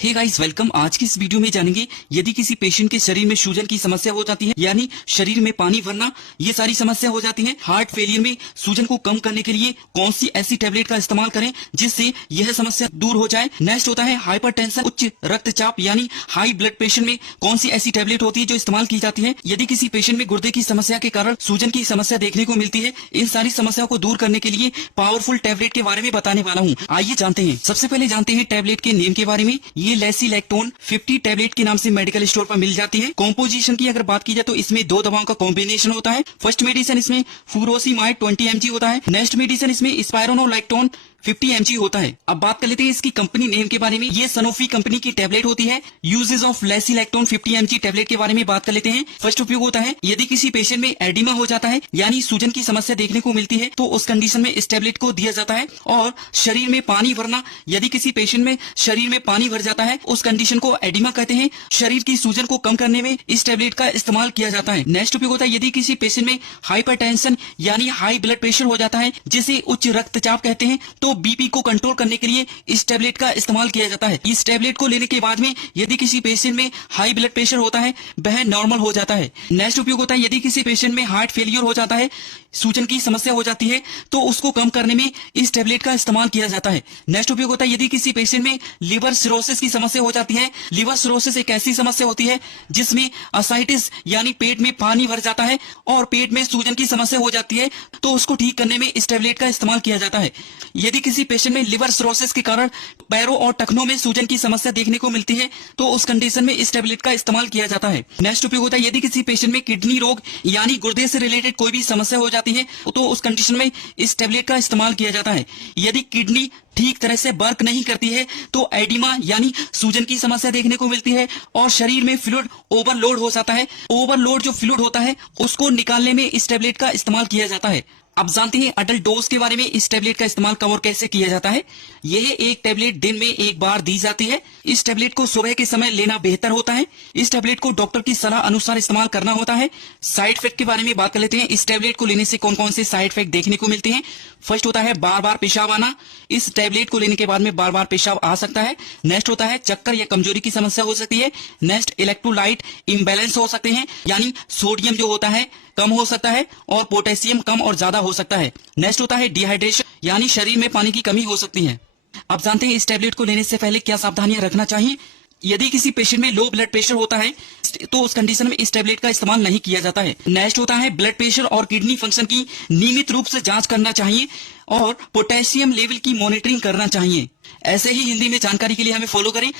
Hey guys welcome. आज की इस वीडियो में जानेंगे यदि किसी पेशेंट के शरीर में सूजन की समस्या हो जाती है यानी शरीर में पानी भरना, ये सारी समस्या हो जाती है। हार्ट फेलियर में सूजन को कम करने के लिए कौन सी ऐसी टेबलेट का इस्तेमाल करें जिससे यह समस्या दूर हो जाए। नेक्स्ट होता है हाइपरटेंशन, उच्च रक्तचाप यानी हाई ब्लड प्रेशर में कौन सी ऐसी टेबलेट होती है जो इस्तेमाल की जाती है। यदि किसी पेशेंट में गुर्दे की समस्या के कारण सूजन की समस्या देखने को मिलती है, इन सारी समस्याओं को दूर करने के लिए पावरफुल टेबलेट के बारे में बताने वाला हूँ। आइए जानते हैं। सबसे पहले जानते हैं टेबलेट के नेम के बारे में। ये लेसिलैक्टोन 50 टेबलेट के नाम से मेडिकल स्टोर पर मिल जाती है। कॉम्पोजिशन की अगर बात की जाए तो इसमें दो दवाओं का कॉम्बिनेशन होता है। फर्स्ट मेडिसिन इसमें फुरोसिमाइड 20 mg होता है। नेक्स्ट मेडिसिन इसमें स्पाइरोनोलैक्टोन 50 mg होता है। अब बात कर लेते हैं इसकी कंपनी नेम के बारे में। ये सनोफी कंपनी की टेबलेट होती है। यूजेस ऑफ लेसिलैक्टोन 50 mg टेबलेट के बारे में बात कर लेते हैं। फर्स्ट उपयोग होता है यदि किसी पेशेंट में एडिमा हो जाता है यानी सूजन की समस्या देखने को मिलती है तो उस कंडीशन में इस टेबलेट को दिया जाता है। और शरीर में पानी भरना, यदि किसी पेशेंट में शरीर में पानी भर जाता है उस कंडीशन को एडिमा कहते हैं। शरीर की सूजन को कम करने में इस टेबलेट का इस्तेमाल किया जाता है। नेक्स्ट उपयोग होता है यदि किसी पेशेंट में हाइपरटेंशन यानी हाई ब्लड प्रेशर हो जाता है जिसे उच्च रक्तचाप कहते हैं तो बीपी को कंट्रोल करने के लिए इस टेबलेट का इस्तेमाल किया जाता है। इस टेबलेट को लेने के बाद में यदि किसी पेशेंट में हाई ब्लड प्रेशर होता है वह नॉर्मल हो जाता है। नेक्स्ट उपयोग होता है यदि किसी पेशेंट में हार्ट फेलियर हो जाता है, सूजन की समस्या हो जाती है तो उसको कम करने में इस टेबलेट का इस्तेमाल किया जाता है। नेक्स्ट उपयोग होता है यदि किसी पेशेंट में लिवर सिरोसिस की समस्या हो जाती है। लिवर सिरोसिस एक ऐसी समस्या होती है जिसमें असाइटिस यानी पेट में पानी भर जाता है और पेट में सूजन की समस्या हो जाती है तो उसको ठीक करने में इस टेबलेट का इस्तेमाल किया जाता है। यदि किसी पेशेंट में लिवर सिरोसिस के कारण पैरों और टखनों में सूजन की समस्या देखने को मिलती है तो उस कंडीशन में इस टेबलेट का इस्तेमाल किया जाता है। नेक्स्ट उपयोग होता है यदि किसी पेशेंट में किडनी रोग यानी गुर्दे से रिलेटेड कोई भी समस्या हो जाती है तो उस कंडीशन में इस टेबलेट का इस्तेमाल किया जाता है। यदि किडनी ठीक तरह से वर्क नहीं करती है तो एडिमा यानी सूजन की समस्या देखने को मिलती है और शरीर में फ्लूइड ओवरलोड हो जाता है। ओवरलोड जो फ्लूइड होता है उसको निकालने में इस टेबलेट का इस्तेमाल किया जाता है। अब जानते हैं अडल्ट डोज के बारे में। इस टेबलेट का इस्तेमाल कब और कैसे किया जाता है। यह एक टेबलेट दिन में एक बार दी जाती है। इस टेबलेट को सुबह के समय लेना बेहतर होता है। इस टेबलेट को डॉक्टर की सलाह अनुसार इस्तेमाल करना होता है। साइड इफेक्ट के बारे में बात कर लेते हैं। इस टेबलेट को लेने से कौन कौन से साइड इफेक्ट देखने को मिलते हैं। फर्स्ट होता है बार बार पेशाब आना। इस टेबलेट को लेने के बाद में बार बार पेशाब आ सकता है। नेक्स्ट होता है चक्कर या कमजोरी की समस्या हो सकती है। नेक्स्ट इलेक्ट्रोलाइट इम्बैलेंस हो सकते हैं यानी सोडियम जो होता है कम हो सकता है और पोटेशियम कम और ज्यादा हो सकता है। नेक्स्ट होता है डिहाइड्रेशन यानी शरीर में पानी की कमी हो सकती है। अब जानते हैं इस टेबलेट को लेने से पहले क्या सावधानियां रखना चाहिए। यदि किसी पेशेंट में लो ब्लड प्रेशर होता है तो उस कंडीशन में इस टेबलेट का इस्तेमाल नहीं किया जाता है। नेक्स्ट होता है ब्लड प्रेशर और किडनी फंक्शन की नियमित रूप से जांच करना चाहिए और पोटेशियम लेवल की मॉनिटरिंग करना चाहिए। ऐसे ही हिंदी में जानकारी के लिए हमें फॉलो करें।